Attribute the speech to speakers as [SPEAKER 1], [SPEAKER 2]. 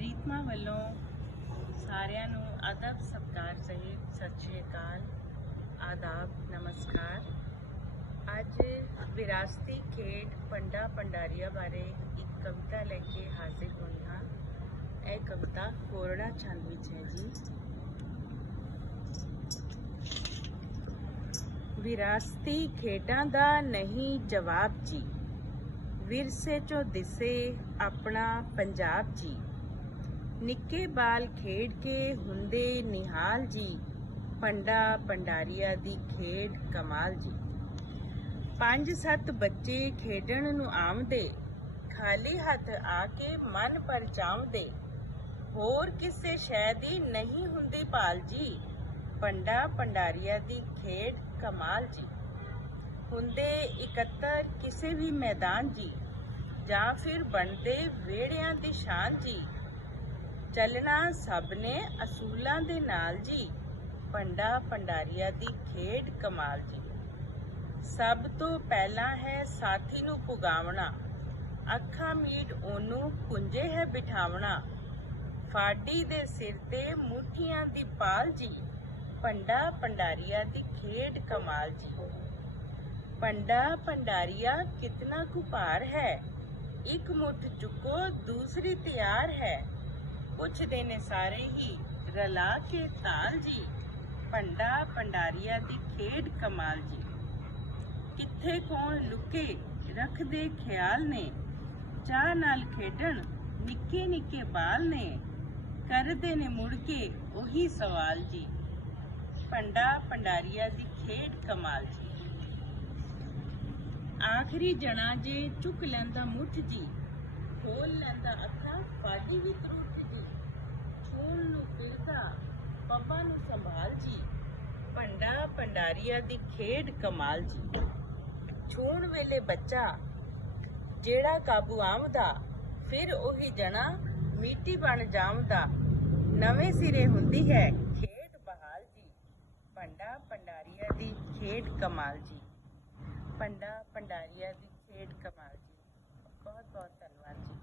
[SPEAKER 1] ਰੀਤਮਾ ਵੱਲੋਂ ਸਾਰਿਆਂ ਨੂੰ ਅਦਬ ਸਤਿਕਾਰ ਸਹਿਤ ਸਤਿ ਸ਼੍ਰੀ ਅਕਾਲ, ਆਦਾਬ, ਨਮਸਕਾਰ। ਅੱਜ ਵਿਰਾਸਤੀ ਖੇਡ ਪੰਡਾ ਪੰਡਾਰੀਆ ਬਾਰੇ ਇੱਕ ਕਵਿਤਾ ਲੈ ਕੇ ਹਾਜ਼ਰ ਹੋਈ ਹਾਂ। ਇਹ ਕਵਿਤਾ ਕੋਰੜਾ ਛੰਦ ਵਿੱਚ ਹੈ ਜੀ। ਵਿਰਾਸਤੀ ਖੇਡਾਂ ਦਾ ਨਹੀਂ ਜਵਾਬ ਜੀ। ਵਿਰਸੇ ਚੋਂ ਦਿਸੇ ਆਪਣਾ ਪੰਜਾਬ ਜੀ। ਨਿੱਕੇ ਬਾਲ ਖੇਡ ਕੇ ਹੁੰਦੇ ਨਿਹਾਲ ਜੀ, ਪੰਡਾ ਪੰਡਾਰੀਆ ਦੀ ਖੇਡ ਕਮਾਲ ਜੀ। ਪੰਜ ਸੱਤ ਬੱਚੇ ਖੇਡਣ ਨੂੰ ਆਉਂਦੇ, ਖਾਲੀ ਹੱਥ ਆ ਕੇ ਮਨ ਪਰਚਾਉਂਦੇ। ਹੋਰ ਕਿਸੇ ਸ਼ੈ ਦੀ ਨਹੀਂ ਹੁੰਦੀ ਭਾਲ ਜੀ, ਪੰਡਾ ਪੰਡਾਰੀਆ ਦੀ ਖੇਡ ਕਮਾਲ ਜੀ। ਹੁੰਦੇ ਇਕੱਤਰ ਕਿਸੇ ਵੀ ਮੈਦਾਨ ਜੀ, ਜਾਂ ਫਿਰ ਬਣਦੇ ਵਿਹੜਿਆਂ ਦੀ ਸ਼ਾਨ ਜੀ। ਚੱਲਣਾ ਸਭ ਨੇ ਅਸੂਲਾਂ ਦੇ ਨਾਲ ਜੀ। ਪੰਡਾ ਪੰਡਾਰੀਆ ਦੀ ਖੇਡ ਕਮਾਲ ਜੀ। ਸਭ ਤੋਂ ਪਹਿਲਾਂ ਹੈ ਸਾਥੀ ਨੂੰ ਪੁਗਾਵਣਾ। ਅੱਖਾਂ ਮੀਟ ਉਹਨੂੰ ਕੁੰਜੇ ਹੈ ਬਿਠਾਵਣਾ। ਫਾਡੀ ਦੇ ਸਿਰ ਤੇ ਮੁੱਠੀਆਂ ਦੀ ਪਾਲ ਜੀ। ਪੰਡਾ ਪੰਡਾਰੀਆ ਦੀ ਖੇਡ ਕਮਾਲ ਜੀ। ਪੰਡਾ ਪੰਡਾਰੀਆ ਕਿਤਨਾ ਕੁ ਹੈ। ਇੱਕ ਮੁੱਠ ਚੁੱਕੋ, ਦੂਸਰੀ ਤਿਆਰ ਹੈ। ਪੁੱਛਦੇ ਨੇ ਸਾਰੇ ਹੀ, ਰਲਾ ਕੇ ਤਾਲ ਜੀ। ਪੰਡਾ ਪੰਡਾਰੀਆ ਦੀ ਖੇਡ ਕਮਾਲ ਜੀ। ਕਿੱਥੇ ਕੌਣ ਲੁਕੇ, ਰੱਖਦੇ ਖਿਆਲ ਨੇ। ਚਾਹ ਨਾਲ ਖੇਡਣ ਨਿੱਕੇ ਨਿੱਕੇ ਬਾਲ ਨੇ। ਕਰਦੇ ਨੇ ਮੁੜ ਕੇ ਉਹੀ ਸਵਾਲ ਜੀ। ਪੰਡਾ ਪੰਡਾਰੀਆ ਦੀ ਖੇਡ ਕਮਾਲ ਜੀ। ਆਖਰੀ ਜਣਾ ਜੇ ਚੁੱਕ ਲੈਂਦਾ ਮੁੱਠ ਜੀ, ਖੋਲ ਲੈਂਦਾ ਅੱਖਾਂ ਫਾਡੀ ਵੀ ਤਰੁੱਟ ਜੀ ਛੂਣ ਨੂੰ ਫਿਰਦਾ ਕਮਾਲ ਜੀ। ਭੰਡਾ ਪੰਡਾਰੀਆ ਦੀ ਖੇਡ ਕਮਾਲ ਜੀ। ਛੂਣ ਵੇਲੇ ਬੱਚਾ ਜਿਹੜਾ ਕਾਬੂ ਆਮਦਾ ਫਿਰ ਉਹੀ ਜਣਾ ਮਿੱਟੀ ਬਣ ਜਾਮਦਾ ਨਵੇਂ ਸਿਰੇ ਹੁੰਦੀ ਹੈ ਖੇਡ ਬਹਾਲ ਜੀ। ਭੰਡਾ ਪੰਡਾਰੀਆ ਦੀ ਖੇਡ ਕਮਾਲ ਜੀ। ਭੰਡਾ ਪੰਡਾਰੀਆ ਦੀ ਖੇਡ ਕਮਾਲ ਜੀ। ਬਹੁਤ ਬਹੁਤ ਧੰਨਵਾਦ ਜੀ।